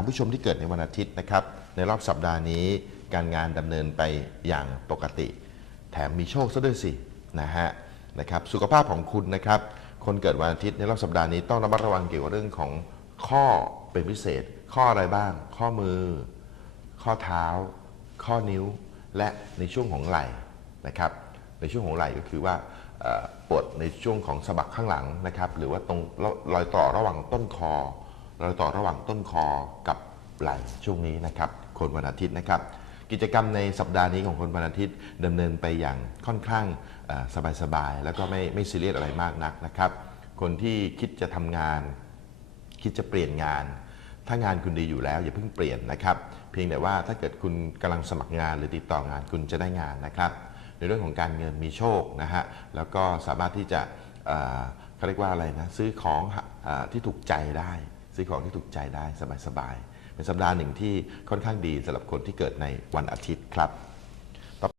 ของผู้ชมที่เกิดในวันอาทิตย์นะครับ ในรอบสัปดาห์นี้การงานดำเนินไปอย่างปกติ แถมมีโชคซะด้วยสินะฮะนะครับสุขภาพของคุณนะครับ คนเกิดวันอาทิตย์ในรอบสัปดาห์นี้ต้องระมัดระวังเกี่ยวกับเรื่องของข้อเป็นพิเศษ ข้ออะไรบ้าง ข้อมือ ข้อเท้า ข้อนิ้ว และในช่วงของไหล่นะครับในช่วงของไหล่ก็คือว่าปวดในช่วงของสะบักข้างหลังนะครับหรือว่าตรงรอยต่อระหว่างต้นคอ รอยต่อระหว่างต้นคอกับไหล่ช่วงนี้นะครับคนวันอาทิตย์นะครับ กิจกรรมในสัปดาห์นี้ของคนวันอาทิตย์ดำเนินไปอย่างค่อนข้างสบายๆแล้วก็ไม่ไม่ซีเรียสอะไรมากนักนะครับ คนที่คิดจะทำงาน คิดจะเปลี่ยนงาน ถ้างานคุณดีอยู่แล้วอย่าเพิ่งเปลี่ยนนะครับ เพียงแต่ว่าถ้าเกิดคุณกำลังสมัครงานหรือติดต่องานคุณจะได้งานนะครับในเรื่องของการเงินมีโชคนะฮะ แล้วก็สามารถที่จะเขาเรียกว่าอะไรนะ ซื้อของอที่ถูกใจได้ ซื้อของที่ถูกใจได้สบายๆเป็นสัปดาห์หนึ่งที่ค่อนข้างดีสำหรับคนที่เกิดในวันอาทิตย์ครับ